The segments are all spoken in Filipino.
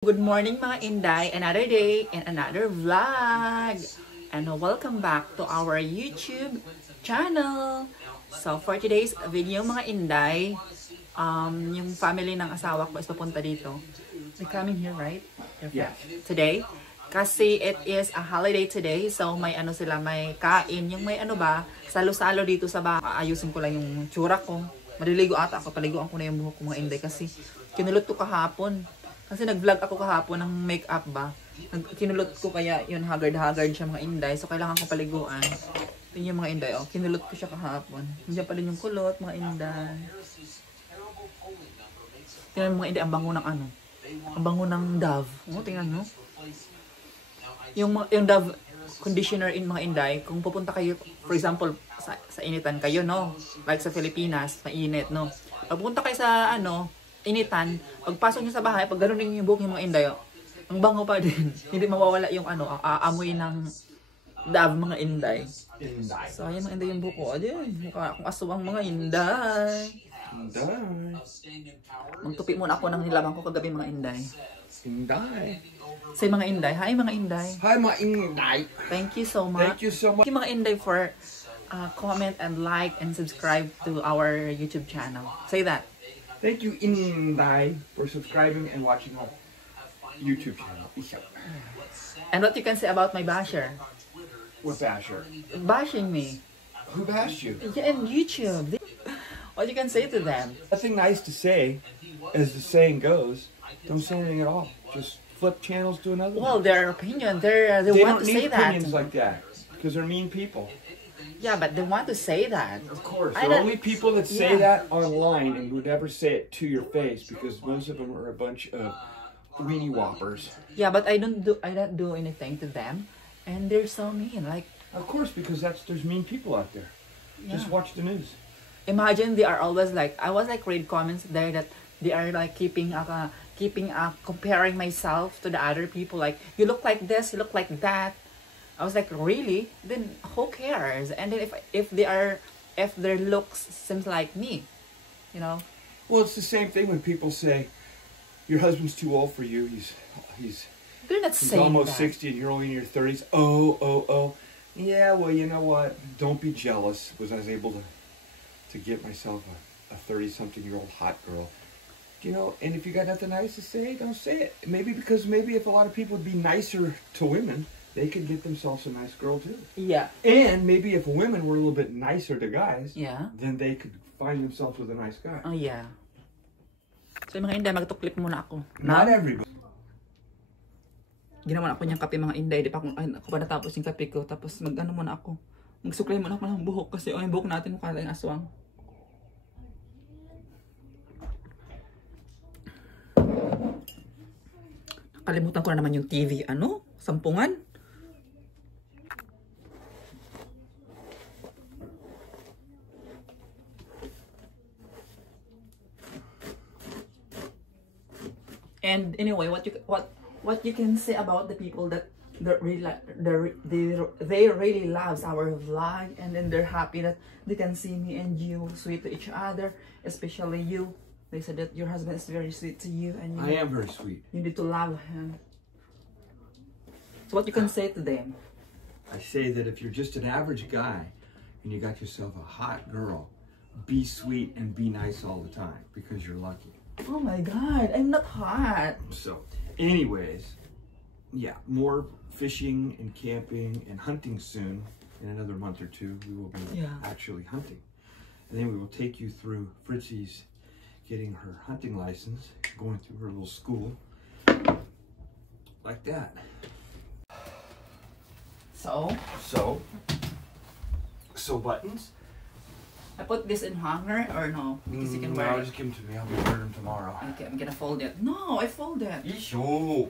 Good morning mga Inday, another day and another vlog. And welcome back to our YouTube channel. So for today's video mga Inday, yung family ng asawa ko is papunta dito. They're coming here, right? Yeah. Today. Kasi it is a holiday today, so may ano sila, may kain. Yung may ano ba, salo-salo dito sa bahay. Ayusin ko lang yung tsura ko. Maliligo ata ako, paliguan ko na yung buhok ko mga Inday kasi kinulot ko kahapon. Kasi nag-vlog ako kahapon ng make-up ba. Kinulot ko kaya yun, haggard-haggard siya mga Inday. So kailangan ko paliguan. Yun yung mga Inday. Oh, kinulot ko siya kahapon. Hindi pala yung kulot mga Inday. Tingnan mga Inday, ang bango ng ano. Ang bango ng Dove. Oh, tingnan nyo. Yung Dove conditioner in mga Inday, kung pupunta kayo, for example, sa initan kayo, no? Like sa Pilipinas, mainit, no? Pag pupunta kayo sa, ano, initan, pagpasok niyo sa bahay, pag gano'n yung buhok yung mga Inday, ang bango pa din. Hindi mawawala yung ano, aamoy ng Dove mga Inday. So, ayan mga Inday yung buhok ko. Ayan, mukha akong aswang mga Inday. Magtupi muna ako ng nilaban ko kagabi mga Inday. Say mga Inday. Hi mga Inday. Hi mga Inday. Thank you so much. Thank you so much. Thank you mga Inday for comment and like and subscribe to our YouTube channel. Say that. Thank you Inday for subscribing and watching our YouTube channel. And what you can say about my basher? What basher? Bashing me. Who bashed you? Yeah, in YouTube. What you can say to them? Nothing nice to say, as the saying goes. Don't say anything at all. Just flip channels to another. Well, their opinion. They They want don't to say need that. opinions like that because they're mean people. Yeah, but they want to say that. Of course, I the don't- only people that say Yeah. that online and would never say it to your face because most of them are a bunch of weenie whoppers. Yeah, but I don't do anything to them, and they're so mean. Like, Of course, because there's mean people out there. Just Yeah. watch the news. imagine they are always like, I was like read comments there that they are like keeping comparing myself to the other people. Like, you look like this, you look like that. I was like, really? Then who cares? And then if their looks seems like me, you know? Well, it's the same thing when people say, your husband's too old for you. He's They're not he's saying almost that. 60 and you're only in your 30s. Oh. Yeah, well, you know what? Don't be jealous. I was able to get myself a 30-something-year-old hot girl. You know, and if you got nothing nice to say, don't say it. Maybe if a lot of people would be nicer to women, they could get themselves a nice girl too. Yeah. And maybe if women were a little bit nicer to guys, Yeah. then they could find themselves with a nice guy. Oh, yeah. So, yung mga Inday, magtuklip muna ako. Not everybody. Ginawa ako niyang kape mga Inday. Di pa ako pa natapos yung kape ko. Tapos mag-ano muna ako. Magsuklay muna ako ng buhok. Kasi yung buhok natin mukha tayong aswang. Nakalimutan ko na naman yung TV. Ano? Sampungan? And anyway, what you can say about the people that they really loves our vlog, and then they're happy that they can see me and you sweet to each other, especially you. They said that your husband is very sweet to you, and I am very sweet. you need to love him. So what you can say to them? I say that if you're just an average guy and you got yourself a hot girl, be sweet and be nice all the time because you're lucky. Oh my God, I'm not hot. So, anyways, yeah, more fishing and camping and hunting soon. In another month or two, we will be Yeah. actually hunting. And then we will take you through Fritzy's getting her hunting license, going through her little school, like that. So buttons? I put this in hanger or no? Because you can wear it. Just give them to me. I'll be wearing them tomorrow. Okay, I'm gonna fold it. No, I fold it. Isho.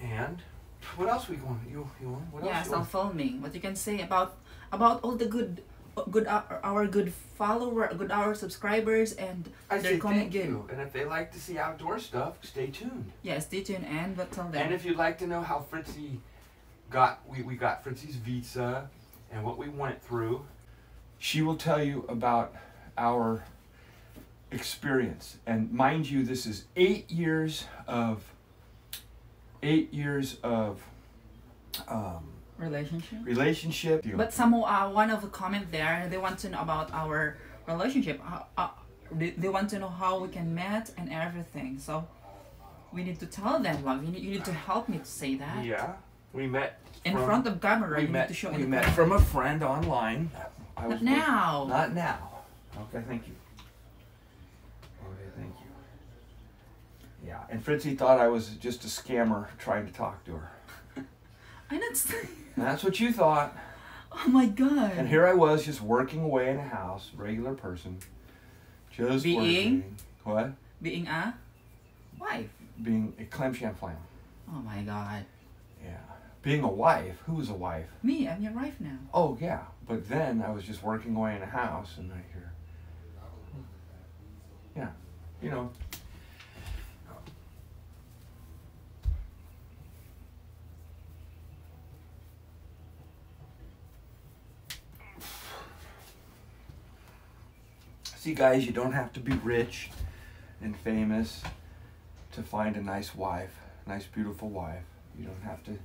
And what else we going? You want? What Yeah, else? still filming. What you can say about all the good our good follower, our subscribers, and I their say comment thank good. you. And if they like to see outdoor stuff, stay tuned. Yeah, stay tuned and what tell them. And if you'd like to know how Fritzy we got Fritzy's visa and what we went through. She will tell you about our experience. And mind you, this is 8 years of relationship. But some one of the comment there, they want to know about our relationship. They want to know how we can meet and everything. So we need to tell them, love. You need to help me to say that. Yeah, we met in front of camera. You need to show. We met from a friend online. Not now. Not now. Okay, thank you. Okay, thank you. Yeah, and Fritzy thought I was just a scammer trying to talk to her. I'm not saying. That's what you thought. Oh my God. And here I was just working away in a house, regular person. Just working. What? Being a wife. Being a clam flam. Oh my God. Yeah. Being a wife? Who's a wife? Me, I'm your wife now. Oh yeah. But then I was just working away in a house and I hear, yeah, you know. See guys, you don't have to be rich and famous to find a nice wife, nice beautiful wife. You don't have to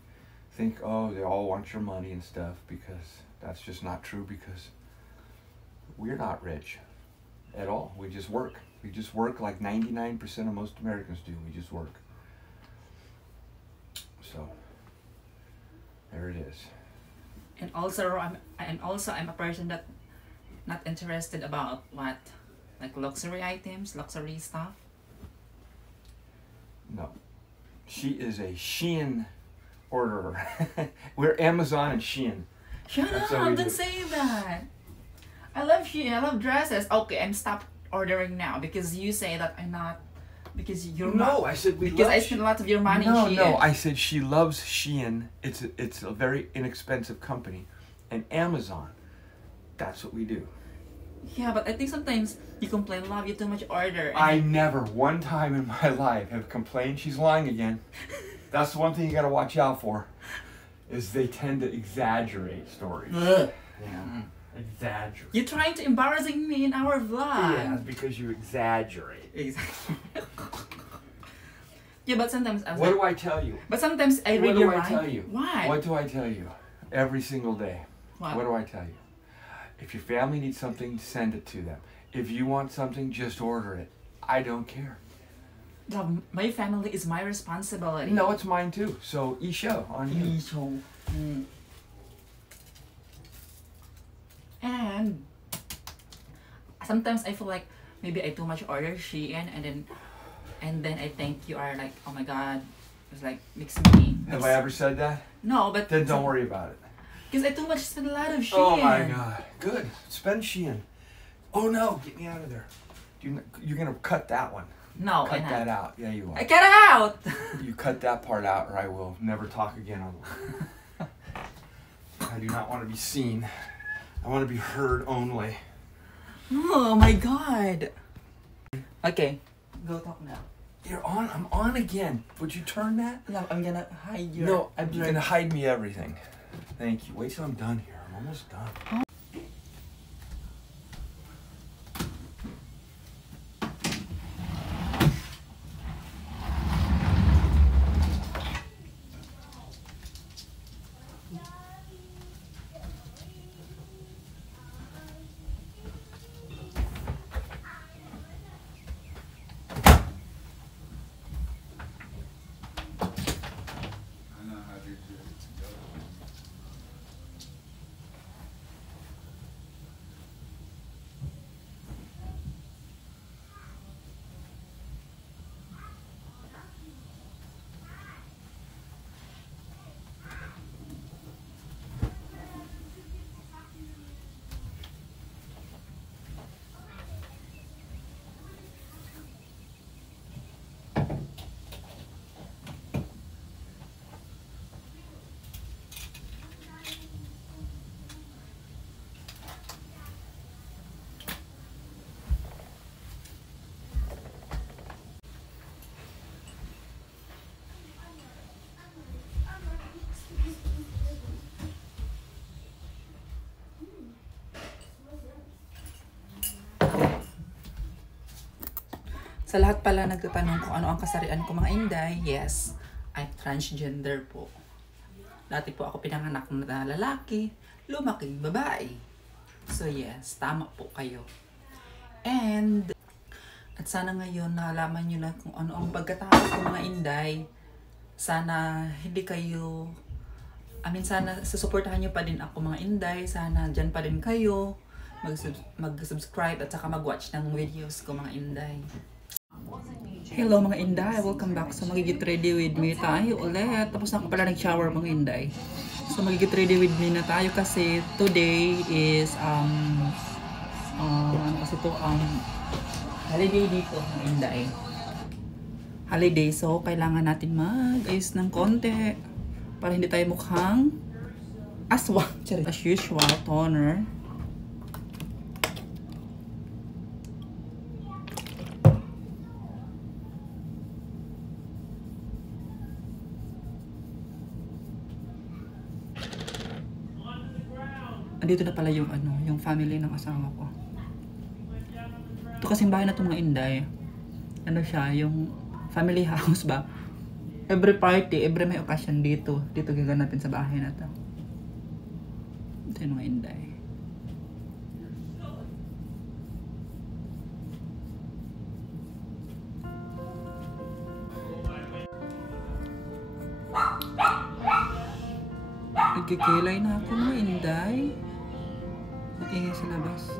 think, oh, they all want your money and stuff, because that's just not true, because we're not rich at all. We just work. We just work like 99% of most Americans do. We just work. So there it is. And also I'm a person that not interested about what, like luxury items, luxury stuff. No. She is a Shein orderer. We're Amazon and Shein. Shut up, don't say that. I love Shein, I love dresses. Okay, I'm stop ordering now because you say that I'm not, because you're not. No, I said we because love I spend a lot of your money in Shein. No, I said she loves Shein. It's a very inexpensive company. And Amazon, that's what we do. Yeah, but I think sometimes you complain, love, you too much order. I never one time in my life have complained. She's lying again. That's the one thing you gotta watch out for, is they tend to exaggerate stories. Ugh. Yeah, exaggerate. You're trying to embarrassing me in our vlog. Yeah, because you exaggerate. Exactly. Yeah, but sometimes I was What like, do I tell you? But sometimes I read your mind. What do I tell you? Why? What do I tell you? Every single day. What? What do I tell you? If your family needs something, send it to them. If you want something, just order it. I don't care. Love, my family is my responsibility. No, it's mine too. So, Isho, on you. Isho. And sometimes I feel like maybe I too much order Shein, and then I think you are like, oh my God, it's like mix me. Have I ever said that? No, but then don't worry about it. Because I too much spend a lot of Shein. Oh my God, good. Spend Shein. Oh no, get me out of there. You're gonna cut that one. No, cut that out. Yeah, you are. I cut it out. You cut that part out, or I will never talk again on. I do not want to be seen. I want to be heard only. Oh my God. Okay, go talk now. You're on. I'm on again. Would you turn that? No, I'm gonna hide your. No, you're gonna hide me everything. Thank you. Wait till I'm done here. I'm almost done. Oh. Sa lahat pala nagtatanong kung ano ang kasarian ko mga Inday, yes, I'm transgender po. Dati po ako pinanganak na lalaki, lumaking babae. So yes, tama po kayo. And, at sana ngayon nalaman nyo na kung ano ang pagkatao ko mga Inday. Sana hindi kayo, sana susuportahan nyo pa din ako mga Inday. Sana dyan pa din kayo. Mag-subscribe at saka mag-watch ng videos ko mga Inday. Hello mga Inday, welcome back. So magigit ready with me tayo ulit. Tapos na ako pala nag-shower mga Inday. So magigit ready with me na tayo kasi today is holiday dito mga Inday. Holiday, so kailangan natin mag-ayos ng konti para hindi tayo mukhang aswang. As usual, toner. Andito na pala yung yung family ng asawa ko. Ito kasing bahay na itong mga Inday. Ano siya, yung family house ba? Every party, every may occasion dito gaganapin sa bahay na to. Ito yung mga Inday. Nagkikilay na ako mga Inday. Ingay sa labas.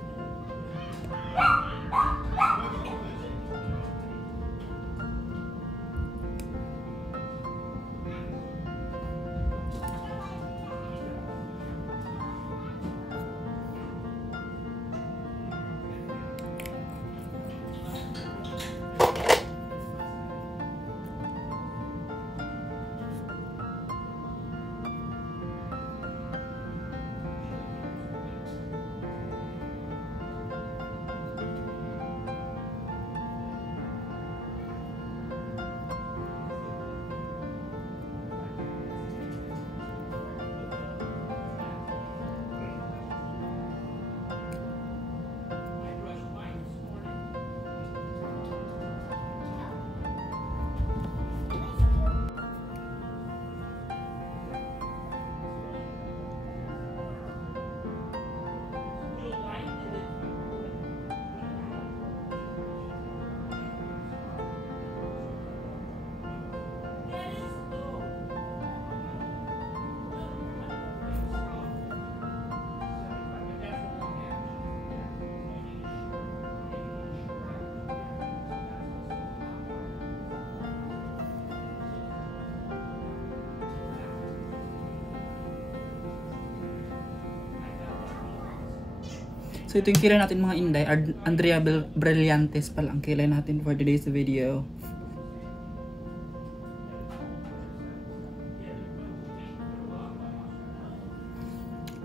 So ito yung kilay natin mga Inday. Andrea Brillantes pala ang kilay natin for today's video.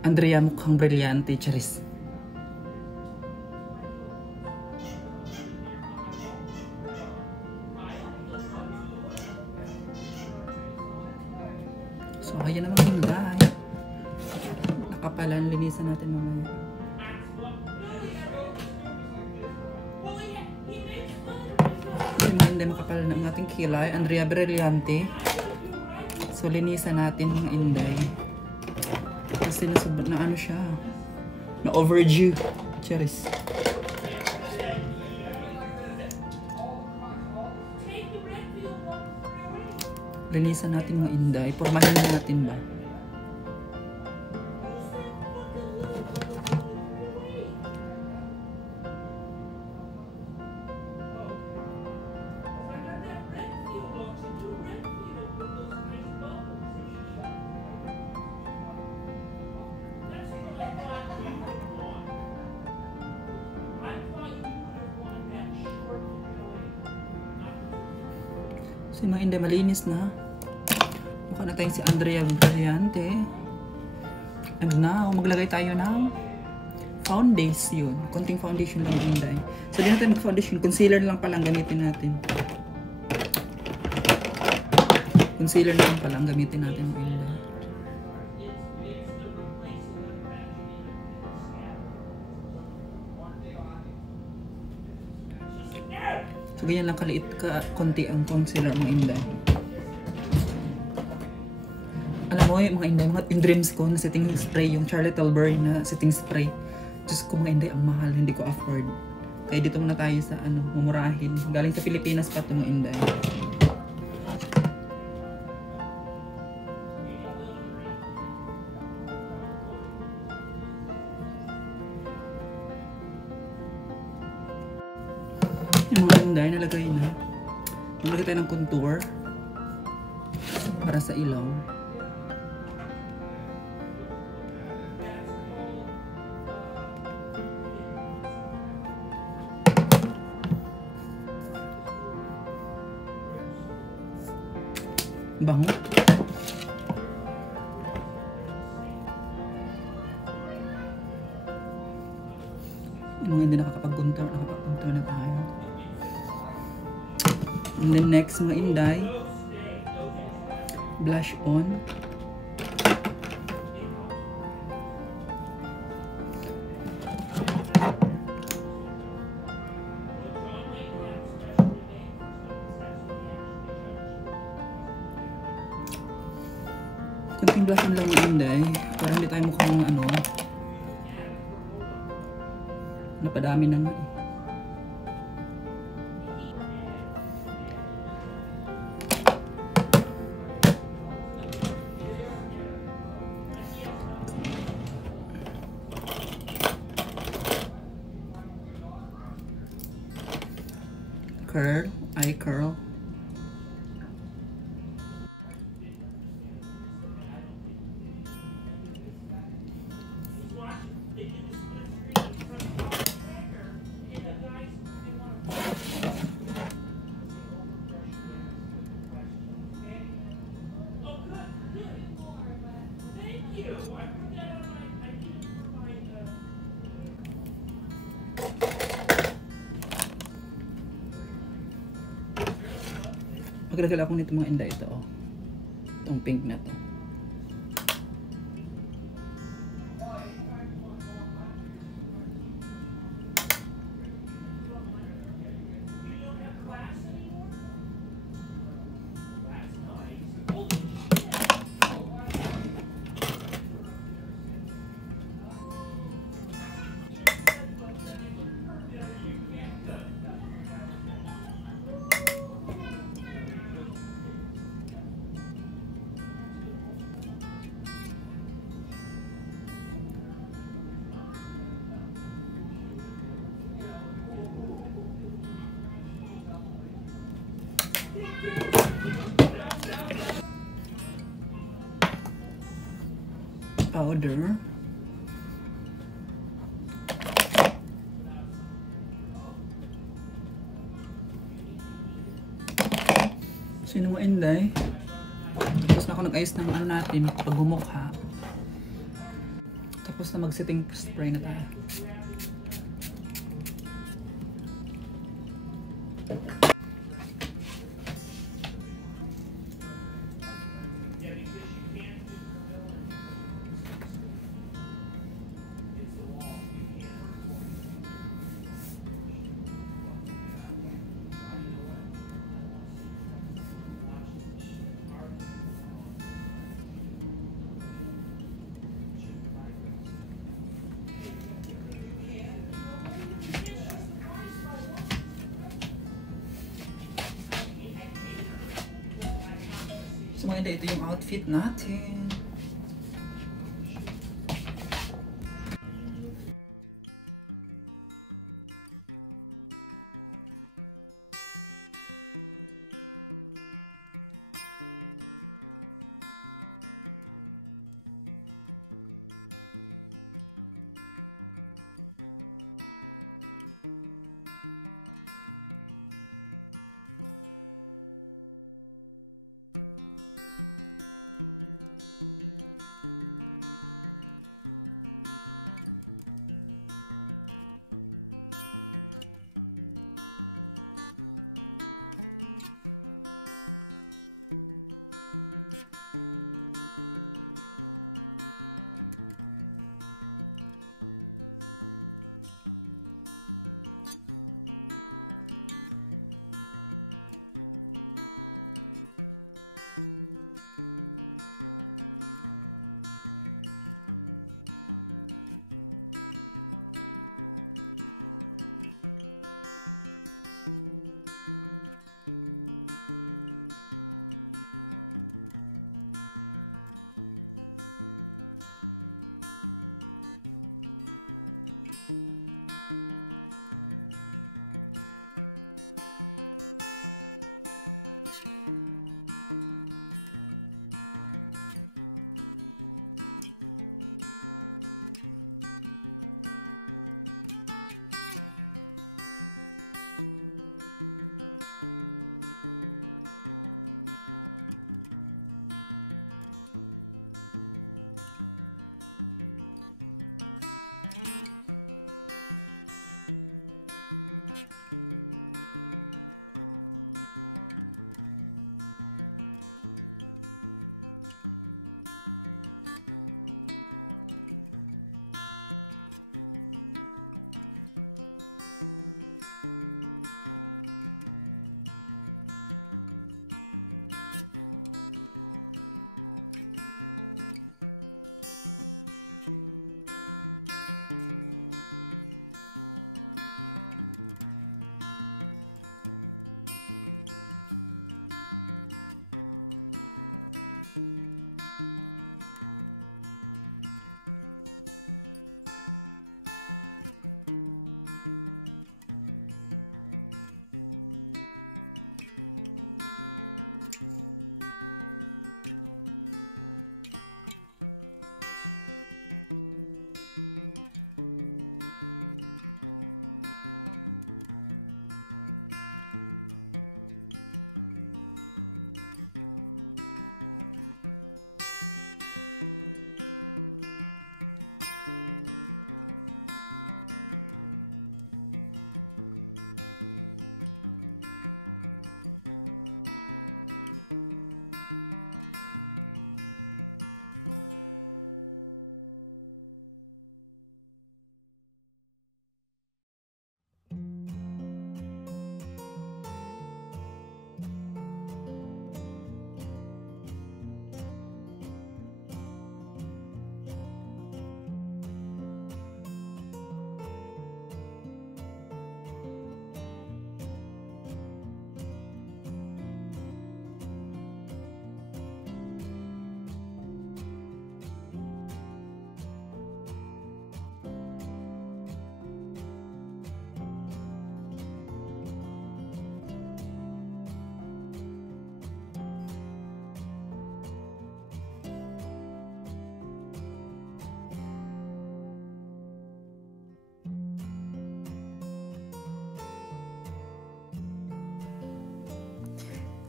Andrea mukhang brilyante, charis. So ayan na mga Inday. Nakapalan, linisan natin mamaya. Hindi makapal na ang ating kilay. Andrea Brilliante. So linisan natin mga Inday. Kasi nasubad na siya. Na overdue. Charis. Linisan natin mga Inday. Pormahin natin ba? So yung mga Inday malinis na. Mukha na tayong si Andrea Brilliante. And now, maglagay tayo ng foundation. Konting foundation lang Inday. So di natin mag-foundation. Concealer lang palang gamitin natin. Concealer lang palang gamitin natin mga Inday. So, ganyan lang kaliit ka, konti ang concealer mga inday. Alam mo yung mga inday, yung dreams ko na setting spray, yung Charlotte Tilbury na setting spray. Diyos ko mga inday, ang mahal, hindi ko afford. Kaya dito muna tayo sa mumurahin. Galing sa Pilipinas pa ito mga inday. Yung mga inday, nalagay na. Nalagay tayo ng contour para sa ilaw. Bango. Yung mga hindi nakakapag-contour na tayo. And then next mga inday, blush on. Kunting blush on lang mga inday, para hindi tayo mukhang napadami na nga eh. Curl, eye curl. Maglagal ako nito mga inday ito. Itong pink na to. Powder. Sino mo inday? Tapos na ako nag-ayos ng natin paggumukha. Tapos na mag-setting spray na tayo. So mga ito yung outfit natin.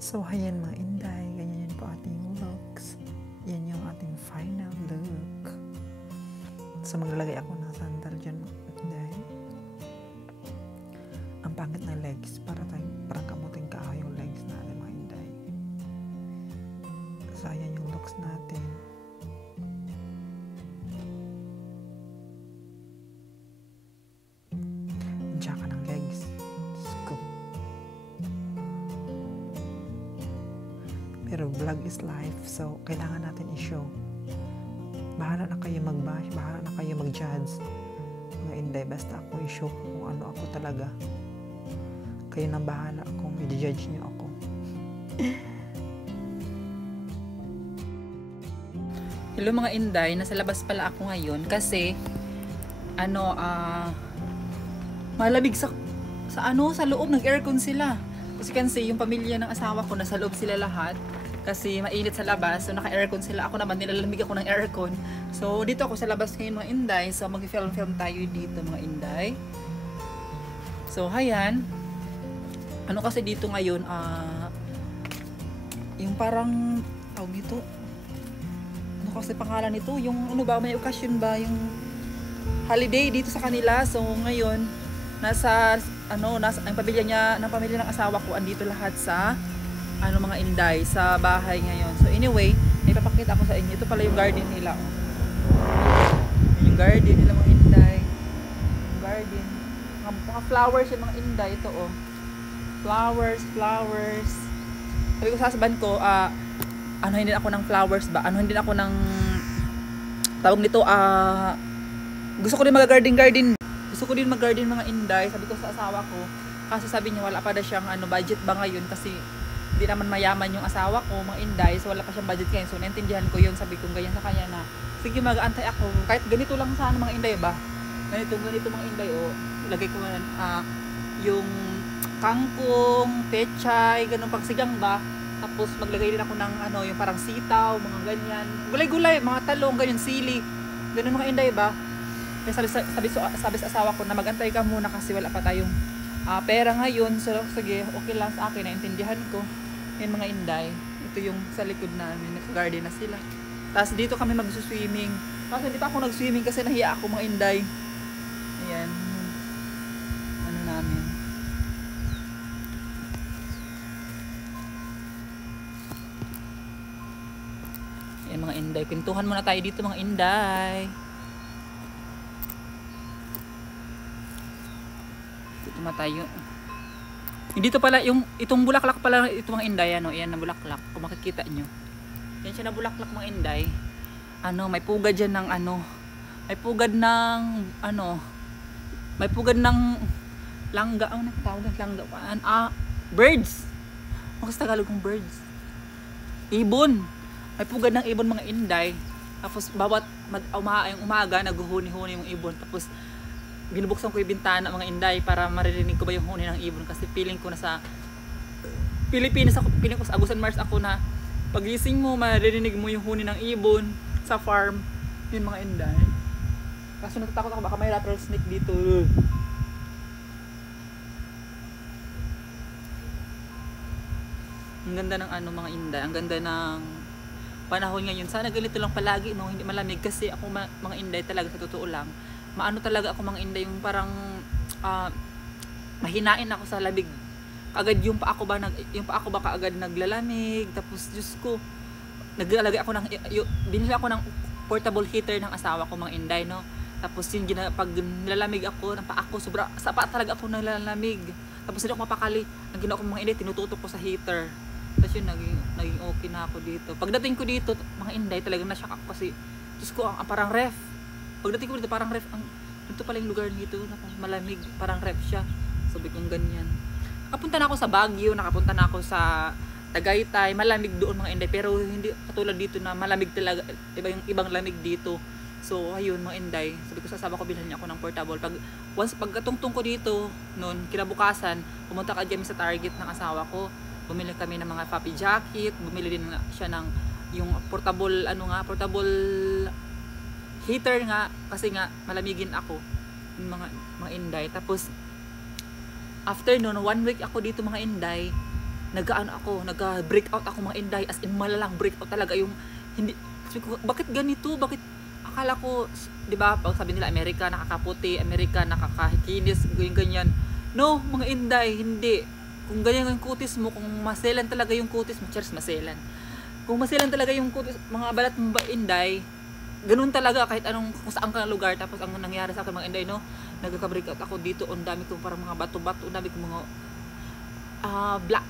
So, ayan mga inday, ganyan po ating looks. Yan yung ating final look. So, maglalagay ako ng sandal dyan mga inday. Ang pangit na legs, parang kamuting kahoy yung legs natin mga inday. So, ayan yung looks natin. Tsaka ng legs. Scoop. Pero vlog is life, so kailangan natin i-show. Bahala na kayo mag-bash, bahala na kayo mag-judge. Mga inday, basta ako i-show kung ano ako talaga. Kayo nang bahala kung i-judge niyo ako. Hello mga inday, nasa labas pala ako ngayon kasi malamig sa loob, nag-aircon sila. Kasi yung pamilya ng asawa ko nasa loob sila lahat kasi mainit sa labas. So naka-aircon sila. Ako naman nilalamig ako ng aircon. So dito ako sa labas ngayon mga inday. So mag-film tayo dito mga inday. So hayan. Ano kasi dito ngayon yung parang tawag nito. Ano kasi pangalan nito? Yung ano ba, may okasyon ba yung holiday dito sa kanila. So ngayon nasa ang pamilya ng asawa ko andito lahat sa mga inday sa bahay ngayon. So anyway, may papakita ako sa inyo. Ito pala yung garden nila. Yung garden nila mga inday. Yung garden. Mga flowers yung mga inday. Ito oh. Flowers. Sabi ko sa husband ko, hindi ako ng flowers ba? Hindi ako ng tawag nito, gusto ko din mag-garden. Gusto ko din mag-garden mga inday. Sabi ko sa asawa ko, kasi sabi niya wala pa na siyang budget ba ngayon kasi hindi naman mayaman yung asawa ko mga inday. So wala pa siyang budget ngayon. So naintindihan ko yun. Sabi ko ganyan sa kanya na sige mag-aantay ako. Kahit ganito lang sana mga inday ba? Ganito mga inday oh. Ilagay ko yung kangkong, pechay, ganun pagsigang ba. Tapos maglagay din ako ng yung parang sitaw, mga ganyan. Gulay-gulay, mga talong, ganyan, sili. Ganun mga inday ba? Kaya sabi sa asawa ko na magantay ka muna kasi wala pa tayong pera ngayon. So sige, okay lang sa akin, naintindihan ko. Yan mga inday. Ito yung sa likod namin, nag-garden na sila. Tapos dito kami mag-swimming. Kasi hindi pa ako nag-swimming kasi nahiya ako mga inday. Ayan. Ano namin. Ayan mga inday. Kwentuhan muna tayo dito mga inday. Dito na tayo. Dito pala itong bulaklak pala ito mga inday Ayan na bulaklak kung makikita nyo. Yan siya na bulaklak mga inday. May pugad diyan ng may pugad ng langga. Ano tawag ng langga? Birds. Ano sa Tagalog ng birds? Ibon. May pugad ng ibon mga inday. Tapos bawat umaga naghuhuni-huni yung ibon. Tapos binubuksan ko yung bintana mga inday para maririnig ko ba yung huni ng ibon kasi feeling ko na sa Pilipinas ako, feeling ko sa Agusan Mars ako na pagising mo maririnig mo yung huni ng ibon sa farm. Yun mga inday. Kaso natatakot ako baka may rattlesnake dito. Ang ganda ng mga inday, ang ganda ng panahon ngayon. Sana ganito lang palagi hindi malamig kasi ako mga inday talaga sa totoo lang. Maano talaga ako mga inday yung parang mahinain ako sa lamig. Kaagad yung pa ako ba kaagad naglalamig. Tapos Diyos ko, naglalagay ako binili ako ng portable heater ng asawa ko mga inday Tapos yun pag nilalamig ako, sobra sapa talaga ako nalalamig. Tapos hindi ako mapakali. Ang ginawa ko mga inday, tinututok ko sa heater. Tapos yun naging okay na ako dito. Pagdating ko dito mga inday, talagang na-shock ako kasi Diyos ko, parang ref. Pagdating ko dito parang ref, ito pala yung lugar dito, malamig, parang ref siya. Sabi kong ganyan. Nakapunta na ako sa Baguio, nakapunta na ako sa Tagaytay, malamig doon mga inday, pero hindi katulad dito na malamig talaga, ibang lamig dito. So ayun mga inday, sabi ko sa asawa ko bilhan niya ako ng portable. Pagkatungtong ko dito noon, kinabukasan, pumunta kami sa Target ng asawa ko. Bumili kami ng mga puppy jacket, bumili din siya ng yung portable heater nga kasi nga malamigin ako yung mga inday. Tapos after noon 1 week ako dito mga inday, nag-breakout ako mga Inday, as in malalang breakout talaga yung hindi, sabi ko, bakit ganito, bakit akala ko, di ba, pag sabi nila Amerika nakakaputi, Amerika nakakakinis, ganyan. No, mga Inday, hindi. Kung ganyan yung kutis mo, kung maselan talaga yung kutis mo, cheers, maselan. Kung maselan talaga yung kutis, mga balat mo ba Inday, ganun talaga kahit anong, kung saan ka lugar. Tapos ang nangyari sa akin mga Inday, no, nagka-breakout ako dito, ang dami kong parang mga bato-bato, ang dami kong mga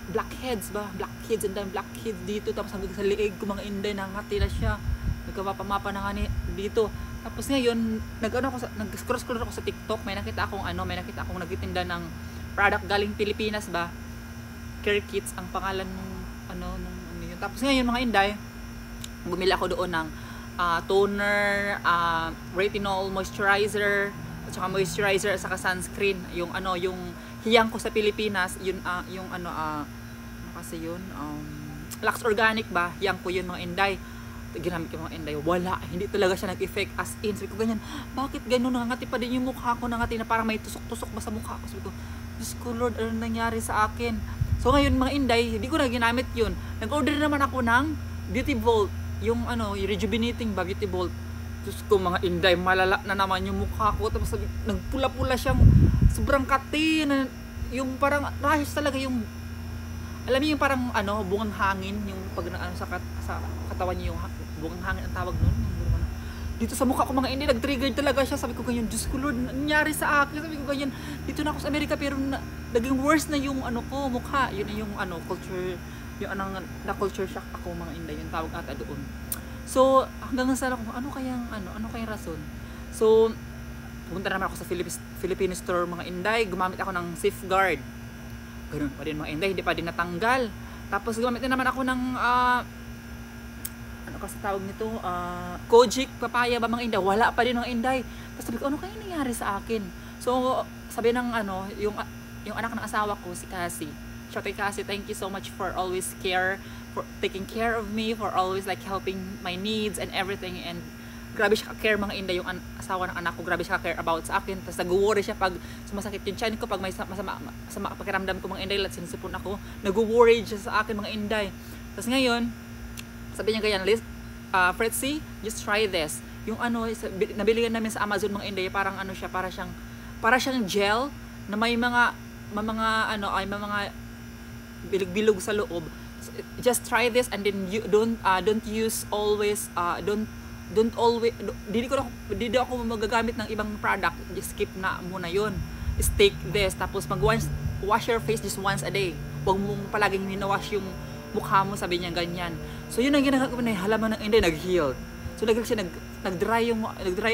blackheads ba? Blackheads, and then blackheads dito. Tapos hanggang sa liig ko mga Inday, nangati na siya. Nagkapamapa na nga dito. Tapos ngayon, nag-scroll ako sa TikTok. May nakita akong nagtitinda ng product galing Pilipinas ba? Care Kits ang pangalan nung yun. Tapos ngayon mga Inday, bumili ako doon ng toner, retinol, moisturizer, at saka moisturizer at saka sunscreen. Yung hiyang ko sa Pilipinas, yun kasi yun, Lux Organic ba? Hiyang ko yun mga Inday. Ginamit ko mga Inday, wala, hindi talaga siya nag-effect, as in. Sabi ko ganyan, bakit ganun, nangangati pa din yung mukha ko, nangangati na parang may tusok-tusok ba sa mukha ko. Sabi ko, Diyos ko Lord, ano nangyari sa akin? So ngayon mga Inday, hindi ko na ginamit yun. Nag-order naman ako ng Beauty Vault, yung rejuvenating ba, Beauty Vault. Diyos ko mga Inday, malala na naman yung mukha ko. Tapos nagpula-pula siyang, sobrang kati, yung parang rashes talaga, yung alam niyo yung parang bungang hangin, yung pag sa katawan niyo, yung bungang hangin ang tawag nun. Dito sa mukha ko mga Inday, nag-trigger talaga siya. Sabi ko ganyan, Diyos ko Lord, nangyari sa akin. Sabi ko ganyan, dito na ako sa Amerika pero naging worse na yung ko, mukha. Yun yung culture, yung na culture shock ako mga Inday, yung tawag ata doon. So hanggang sa ano kayang rason. So pumunta naman ako sa Philippine store mga Inday, gumamit ako ng Safeguard. Ganun pa din mga Inday, hindi pa din natanggal. Tapos gumamit na naman ako ng ano kasi tawag nito, Kojic papaya ba mga Inday, wala pa din mga Inday. Tapos sabi ko, ano kaya nangyari sa akin? So sabi ng yung anak ng asawa ko, si Cassie. Shout out Cassie, thank you so much for always for taking care of me, for always like helping my needs and everything. And grabe siya ka-care mga Inday, yung asawa ng anak ko, grabe siya ka-care about sa akin. Tapos nag-worry siya pag sumasakit yung tiyan ko, pag may masama pakiramdam ko mga Inday, at sinisipon ako, nag-worry siya sa akin mga Inday. Tapos ngayon, sabi niya ganyan, Fretzy, just try this. Yung nabiligan namin sa Amazon mga Inday, parang siya, para siyang gel na may mga bilog-bilog sa loob. So, just try this, and then you don't use always hindi ako magagamit ng ibang product. Just skip na muna yun. Stick this, tapos wash your face just once a day. Huwag mong palaging ninawash yung mukha mo, sabi niya ganyan. So yun ang ginagawa ko na halaman ng Inday, nag-healed. So nag-dry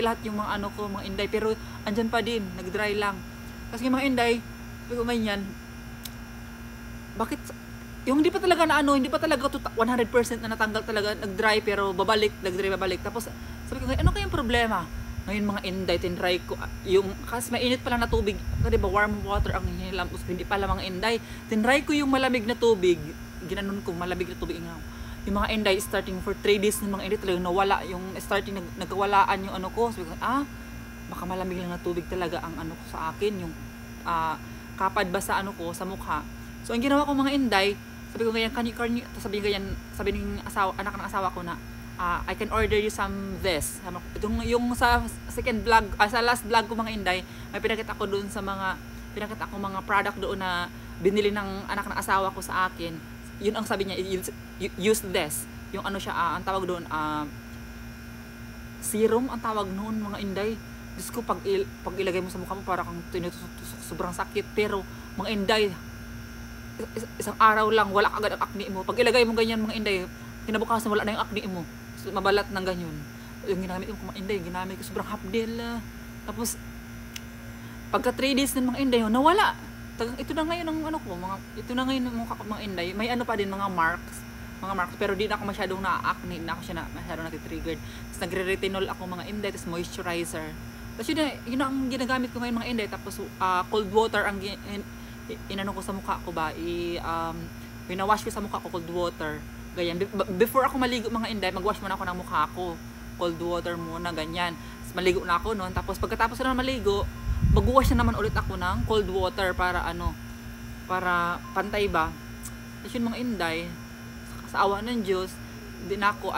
lahat yung mga mga Inday, pero andyan pa din, nag-dry lang. Kasi mga Inday, sabi ko ganyan, bakit yung hindi pa talaga hindi pa talaga 100% na natanggal talaga, nag-dry pero babalik. Tapos sabi ko, ano kayang problema? Ngayon mga Inday, tinry ko kasi mainit pa lang na tubig, di ba, warm water ang hinihilam, hindi pala mga Inday. Tinry ko yung malamig na tubig, ginanon ko malamig na tubig yung mga Inday, starting for 3 days ng mga Inday talaga nawala yung starting, nagkawalaan yung ko. Sabi ko, baka malamig lang na tubig talaga ang ko sa akin, yung kapad ba sa sa mukha. So ang ginawa ko mga Inday, sabi ko ganyan, sabi ng anak ng asawa ko na, I can order you some this. Yung sa second vlog, sa last vlog ko mga Inday, may pinakita ko doon sa mga product doon na binili ng anak ng asawa ko sa akin. Yun ang sabi niya, use this. Yung siya, ang tawag doon, serum ang tawag noon mga Inday. Diyos ko, pag ilagay mo sa mukha mo, parang kang tinutusok, sobrang sakit. Pero mga Inday, isang araw lang, wala agad ang acne mo. Pag ilagay mo ganyan mga Inday, kinabukasan wala na yung acne mo. So, mabalat ng ganyan. Yung ginamit ko mga Inday, ginamit ko sobrang hapdil. Tapos, pagka 3 days ng mga Inday, nawala. Ito na ngayon ang ito na ngayon ang mukha ko mga Inday. May pa din mga marks, pero di na ako masyadong na-acne, na ako siya masyadong nati-triggered. Tapos nagre-retinol ako mga Inday, tapos moisturizer. Tapos yun ang ginagamit ko ngayon mga Inday. Tapos cold water ang ko sa mukha ko ba, winawash ko sa mukha ko, cold water, ganyan. Before ako maligo mga Inday, magwash muna ako ng mukha ko, cold water muna, ganyan. Tapos maligo na ako noon, tapos pagkatapos na maligo, magwash na naman ulit ako ng cold water para para pantay ba, Kasi yun mga Inday, sa awa ng Diyos, hindi na ako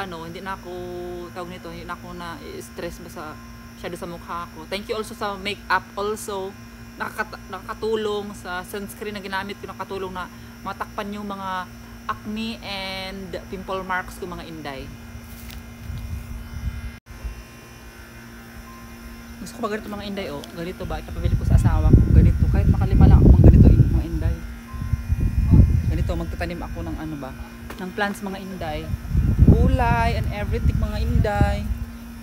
tawag nito, hindi na ako na stress basta masyado sa mukha ko. Thank you also sa makeup also. Nakakatulong sa sunscreen na ginamit ko, nakatulong na matakpan yung mga acne and pimple marks ko mga Inday. Gusto ko ba ganito mga Inday, oh. Ganito ba? Ipapabili ko sa asawa ko. Ganito. Kahit makalima lang ako mga ganito mga Inday. Ganito, magtatanim ako ng ano ba? Ng plants mga Inday. Gulay and everything mga Inday.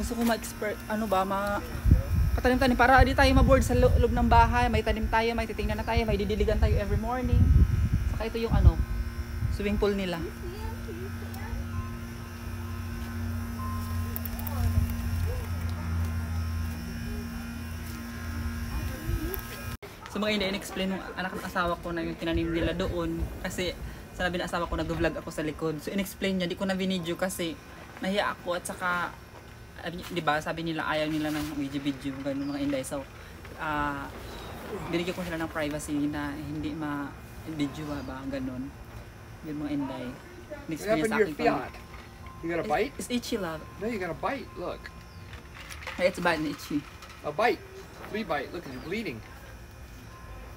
Gusto ko ma-expert, katanim-tanim para di tayo maboard sa loob ng bahay. May tanim tayo, may titingnan na tayo, may didiligan tayo every morning. Saka ito yung swimming pool nila. So mga Inday, in-explain ng anak ng asawa ko na yung tinanim nila doon. Kasi sabi ng asawa ko, nag-vlog ako sa likod. So in-explain niya, di ko na video kasi nahiya ako at saka di ba sabi nila ayaw nila ng video ganun mga Inday. So binigyan ko sila ng privacy na hindi ma-video ba ganun. Yun mga Inday. What happened to your fiat? You got a bite? It's itchy, love. No, you got a bite. Look. It's bad and itchy. A bite. Flea bite. Look, you're bleeding.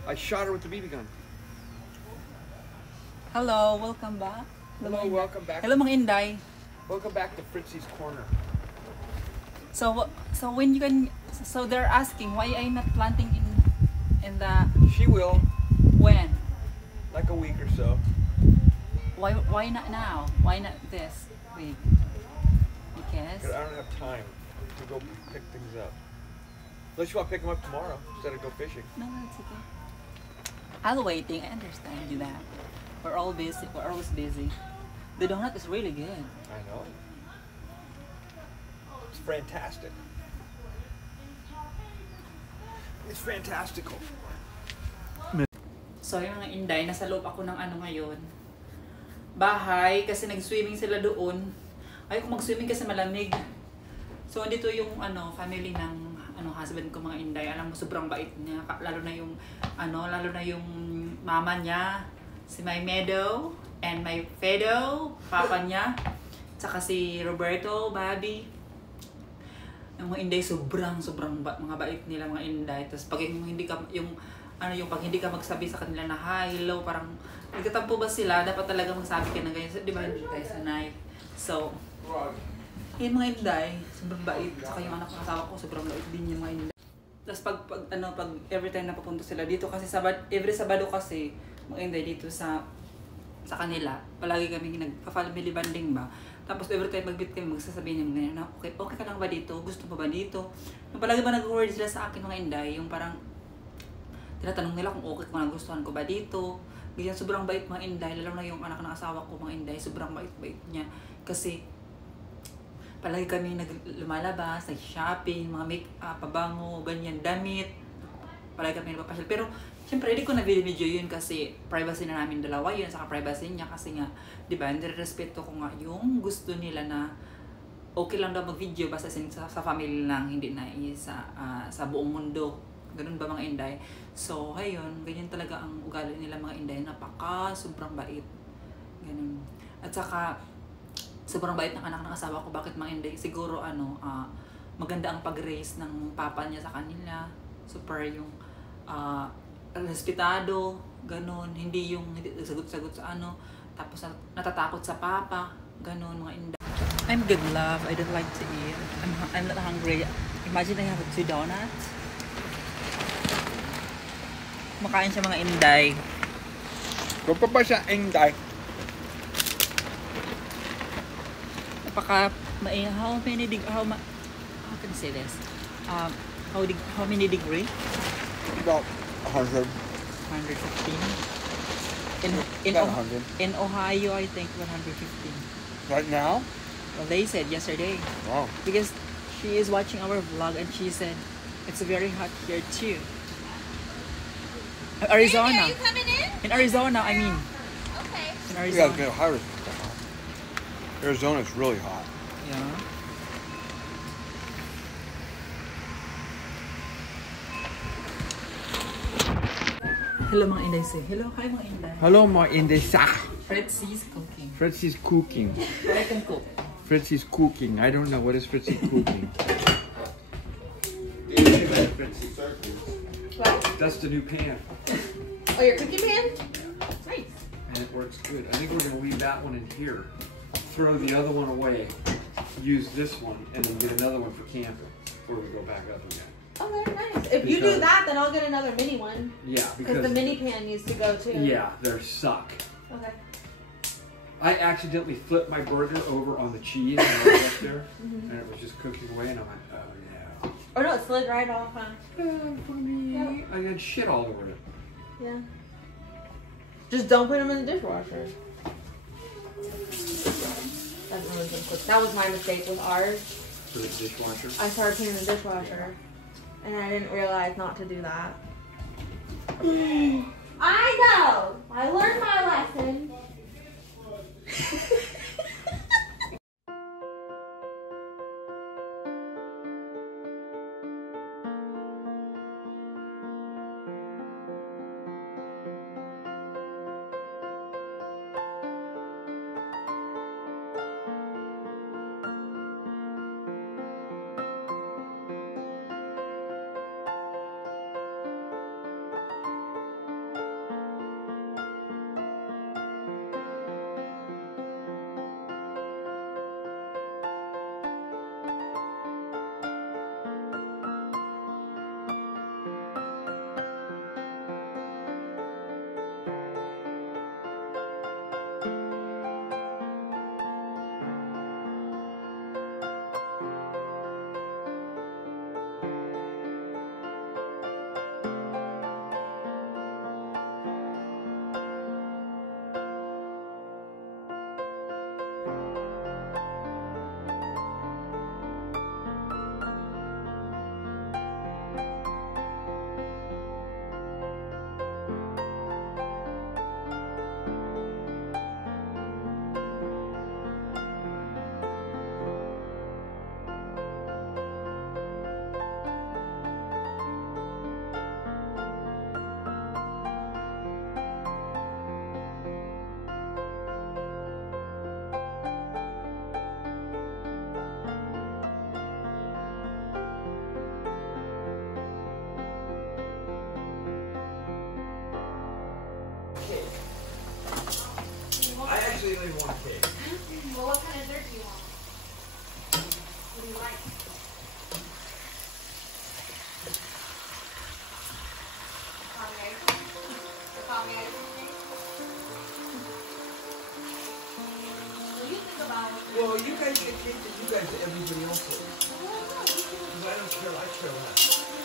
I shot her with the BB gun. Hello, welcome back. Hello, welcome back. Hello mga Inday. Welcome back to Fritzy's Corner. So when you can, so they're asking why I'm not planting in the She will, when? like a week or so. Why not now? Why not this week? Because Because I don't have time to go pick things up. Unless you want to pick them up tomorrow instead of go fishing. no, it's okay. I'll waiting. I understand you that. We're all busy. We're always busy. The donut is really good. I know. It's fantastic. It's fantastical. So yung mga Inday, nasa loob ako ng ngayon. Bahay, kasi nag-swimming sila doon. Ayaw ko mag-swimming kasi malamig. So andito yung family ng husband ko mga Inday. Alam mo, sobrang bait niya. Lalo na yung mama niya, si My Meadow, and my Fedo, papa niya, tsaka si Roberto, Bobby. Yung mga Inday, sobrang mga bait nila mga Inday. Tapos pag pag hindi ka magsabi sa kanila na hi, hello, parang nagtatampo ba sila, dapat talaga magsabi ka na ganyan. Di ba hindi tayo sanay? So, yun mga Inday, sobrang bait. Saka yung anak ng asawa ko, sobrang bait din yung mga Inday. Tapos pag every time na papunta sila dito, kasi every Sabado kasi, mga Inday dito sa kanila, palagi kami nagpa-family bonding ba. Tapos every time mag-meet kami, magsasabihin niya na, okay ka lang ba dito? Gusto mo ba dito? Yung palagi ba nag-word sila sa akin mga Inday, yung parang tinatanong nila kung okay ko, nagustuhan ko ba dito. Ganyan, sobrang bait mga Inday, lalo na yung anak ng asawa ko mga Inday, sobrang bait niya. Kasi palagi kami lumalabas, nag-shopping, mga make-up, pabango, ganyan, damit. Palagi kami nagpapasyal. Pero siyempre, hindi ko na-video yun kasi privacy na namin dalawa yun, saka privacy niya kasi nga, di ba, nire-respeto ko nga yung gusto nila na okay lang daw mag-video basta sa family lang, hindi na sa buong mundo. Ganun ba mga Inday? So, ayun, ganyan talaga ang ugali nila mga Inday, sobrang bait. Ganun. At saka, sobrang bait ng anak ng asawa ko. Bakit mga Inday? Siguro, maganda ang pag-raise ng papa niya sa kanila. Super yung, respetado, ganun, hindi sagot-sagot sa tapos natatakot sa papa, ganun mga Inday. I'm good, love. I don't like to eat. I'm not hungry. Imagine I have 2 donuts. Makain siya mga Inday. Go pa siya, Inday. How can I say this? How many degree? About 100. 115. About 100. In Ohio, I think 115. Right now? Well, they said yesterday. Wow. Because she is watching our vlog and she said it's very hot here too. Arizona. Baby, are you coming in? In Arizona, I mean. Okay. In We Arizona. gotta get higher. Arizona's really hot. Yeah. Hello mga Inday. Say hello. Hi mga Inday. Hello, mga Inday. Fritzy's cooking. Fritzy's cooking. I can cook. Fritzy's cooking. I don't know. What is Fritzy cooking? Fritzy. What? That's the new pan. Oh, your cooking pan? Nice. And it works good. I think we're going to leave that one in here. Throw the other one away. Use this one. And then get another one for camping. Before we go back up again. Okay, nice. If you do Because- that, then I'll get another mini one. Yeah, Because the mini pan needs to go too. Yeah, they're suck. Okay. I accidentally flipped my burger over on the cheese when I was up there. And it was just cooking away. And I went, oh no. Oh no, it slid right off, huh? I got shit all over it. Yeah. Just don't put them in the dishwasher. That's really good cook. That was my mistake with ours. For the dishwasher. I started putting in the dishwasher. And I didn't realize not to do that. I know! I learned my lesson. Cake. I actually don't even want a cake. Well, what kind of dessert do you want? What do you like? Coffee ice? The coffee ice cake? What do you think about it? Well, you guys get cake that you guys, everybody else will. Oh, Because I don't care, I care less.